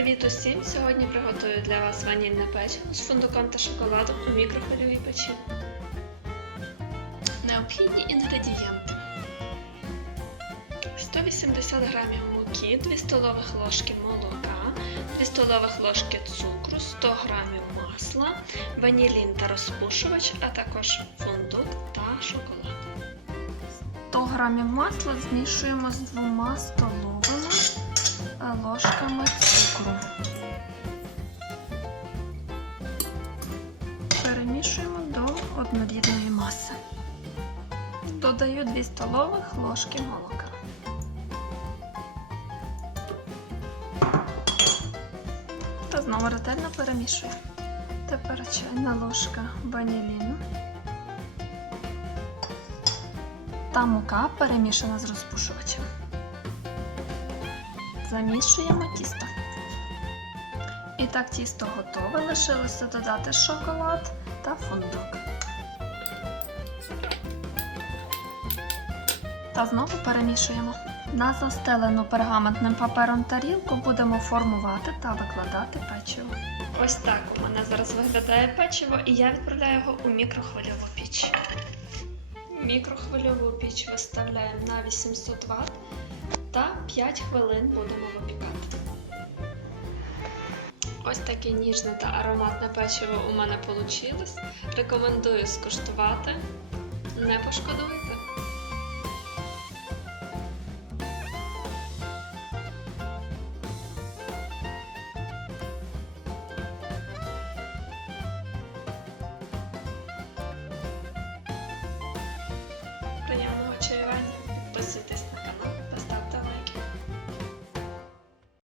Привіт усім! Сьогодні приготую для вас ванільне печиво з фундуком та шоколадом у мікрохвильовій печі. Необхідні інгредієнти: 180 грамів муки, 2 столових ложки молока, 2 столових ложки цукру, 100 грамів масла, ванілін та розпушувач, а також фундук та шоколад. 100 грамів масла змішуємо з 2 столовими ложками цукру. Перемішуємо до однорідної маси. Додаю 2 столових ложки молока. Та знову ретельно перемішую. Тепер чайна ложка ваніліну. Та мука перемішана з розпушувачем. Замішуємо тісто. І так тісто готове. Лишилося додати шоколад та фундук. Та знову перемішуємо. На застелену пергаментним папером тарілку будемо формувати та викладати печиво. Ось так у мене зараз виглядає печиво, і я відправляю його у мікрохвильову піч. Мікрохвильову піч виставляємо на 800 Вт та 5 хвилин будемо випікати. Ось таке ніжне та ароматне печиво у мене вийшло. Рекомендую скуштувати. Не пошкодуєте.